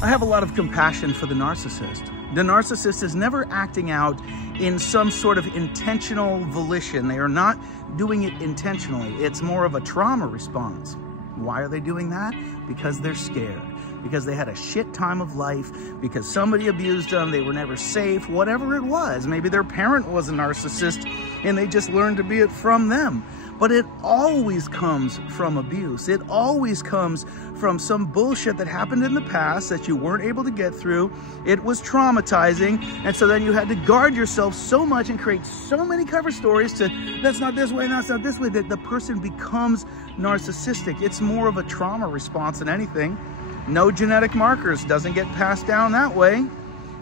I have a lot of compassion for the narcissist. The narcissist is never acting out in some sort of intentional volition. They are not doing it intentionally. It's more of a trauma response. Why are they doing that? Because they're scared. Because they had a shit time of life, because somebody abused them, they were never safe, whatever it was. Maybe their parent was a narcissist and they just learned to be it from them. But it always comes from abuse. It always comes from some bullshit that happened in the past that you weren't able to get through. It was traumatizing, and so then you had to guard yourself so much and create so many cover stories to, that's not this way, that's not this way, that the person becomes narcissistic. It's more of a trauma response than anything. No genetic markers, doesn't get passed down that way.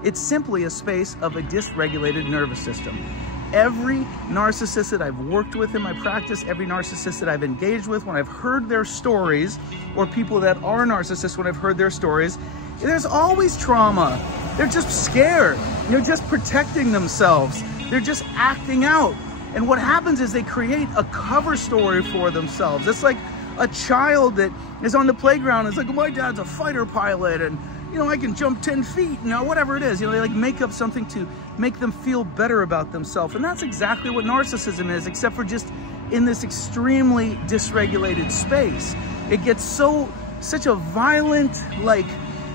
It's simply a space of a dysregulated nervous system. Every narcissist that I've worked with in my practice, every narcissist that I've engaged with, when I've heard their stories, or people that are narcissists, when I've heard their stories, there's always trauma. They're just scared. They're just protecting themselves. They're just acting out. And what happens is they create a cover story for themselves. It's like a child that is on the playground. It's like, my dad's a fighter pilot, and I can jump 10 feet, whatever it is. They like make up something to make them feel better about themselves. And that's exactly what narcissism is, except for just in this extremely dysregulated space. It gets such a violent,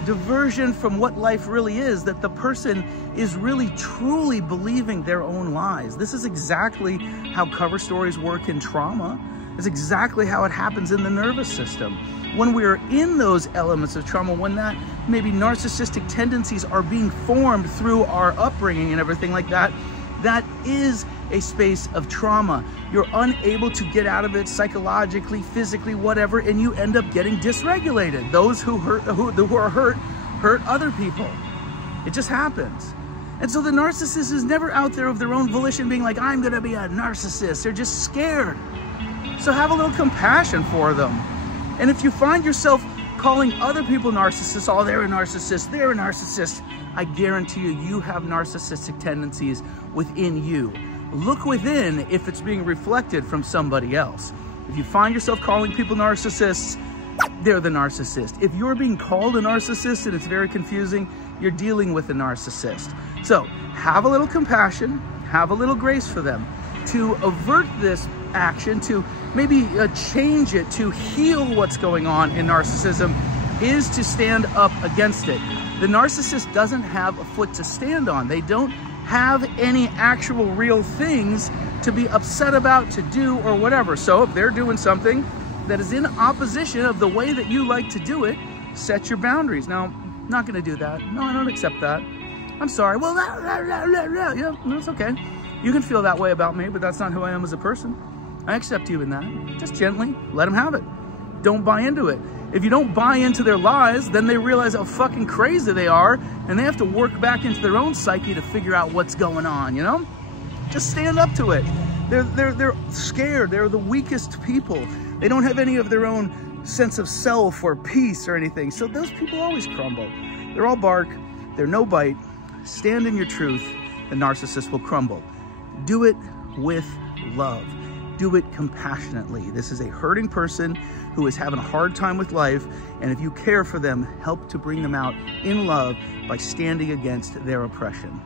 diversion from what life really is, that the person is really truly believing their own lies. This is exactly how cover stories work in trauma. It's exactly how it happens in the nervous system. When we're in those elements of trauma, when that maybe narcissistic tendencies are being formed through our upbringing and everything like that, that is a space of trauma. You're unable to get out of it psychologically, physically, whatever, and you end up getting dysregulated. Those who are hurt other people. It just happens. And so the narcissist is never out there of their own volition being like, I'm gonna be a narcissist. They're just scared. So have a little compassion for them. And if you find yourself calling other people narcissists, oh, they're a narcissist, I guarantee you have narcissistic tendencies within you. Look within if it's being reflected from somebody else. If you find yourself calling people narcissists, they're the narcissist. If you're being called a narcissist and it's very confusing, you're dealing with a narcissist. So have a little compassion, have a little grace for them. To avert this action, to maybe change it, to heal what's going on in narcissism, is to stand up against it. The narcissist doesn't have a foot to stand on. They don't have any actual real things to be upset about, to do, or whatever. So if they're doing something that is in opposition of the way that you like to do it, set your boundaries. Now, I'm not gonna do that. No, I don't accept that. I'm sorry. Well, yeah, no, it's okay. You can feel that way about me, but that's not who I am as a person. I accept you in that. Just gently let them have it. Don't buy into it. If you don't buy into their lies, then they realize how fucking crazy they are, and they have to work back into their own psyche to figure out what's going on, Just stand up to it. They're scared. They're the weakest people. They don't have any of their own sense of self or peace or anything. So those people always crumble. They're all bark. They're no bite. Stand in your truth. The narcissist will crumble. Do it with love. Do it compassionately. This is a hurting person who is having a hard time with life, and if you care for them, help to bring them out in love by standing against their oppression.